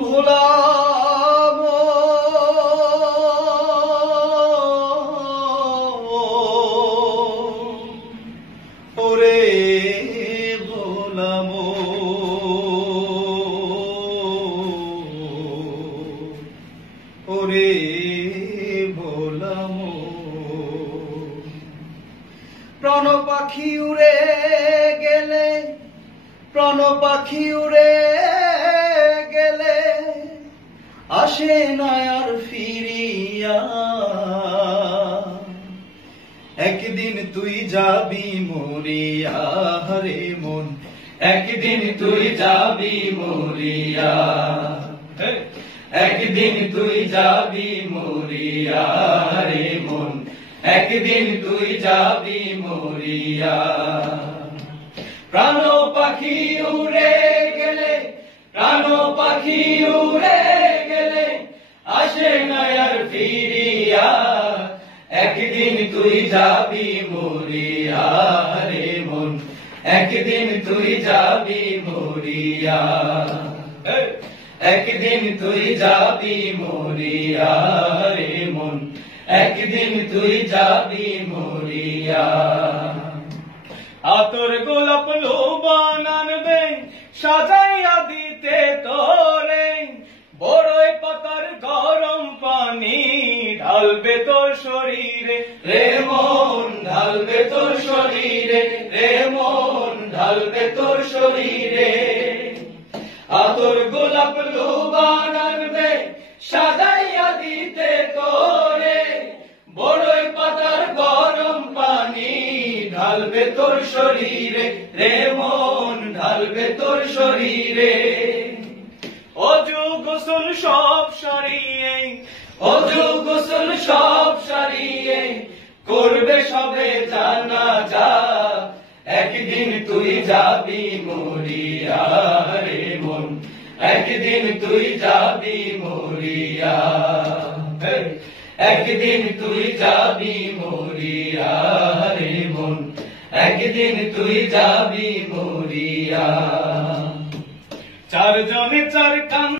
ভোলাম ওরে ভোলাম ওরে ভোলাম প্রাণ পাখি উড়ে গেলে প্রাণ পাখি উড়ে গেলে আসে না আর ফিরিয়া একদিন তুই যাবি মরিয়া রে মন একদিন তুই যাবি মরিয়া একদিন তুই যাবি মরিয়া রে মন একদিন তুই যাবি মরিয়া প্রাণ পাখি উড়ে গেলে প্রাণ পাখি উড়ে গেলে আসে না আর ফিরিয়া একদিন তুই যাবি মরিয়া রে মন একদিন তুই যাবি মরিয়া একদিন তুই যাবি মরিয়া রে মন একদিন তুই যাবি মরিয়া আতর গোলাপ লোবান আনবে সাজাইয়া দিতে তোরে বড়ই পাতার গরম পানি ঢালবে তোর শরীরে রে মন ঢালবে তোর শরীরে রে মন ঢালবে তোর শরীরে আতর গোলাপ লোবান আনবে সাজাইয়া দিতে তোরে বড়ই পাতার গরম পানি ঢালবে তোর শরীরে রে মন ঢালবে তোর শরীরে অজু গোসল সব সারিয়ে অজু গোসল সব সারিয়ে করবে সবে জানাজা একদিন তুই যাবি মরিয়া রে মন একদিন তুই যাবি মরিয়া একদিন তুই যাবি মরিয়া রে মন একদিন তুই যাবি মরিয়া চারজনে চার কান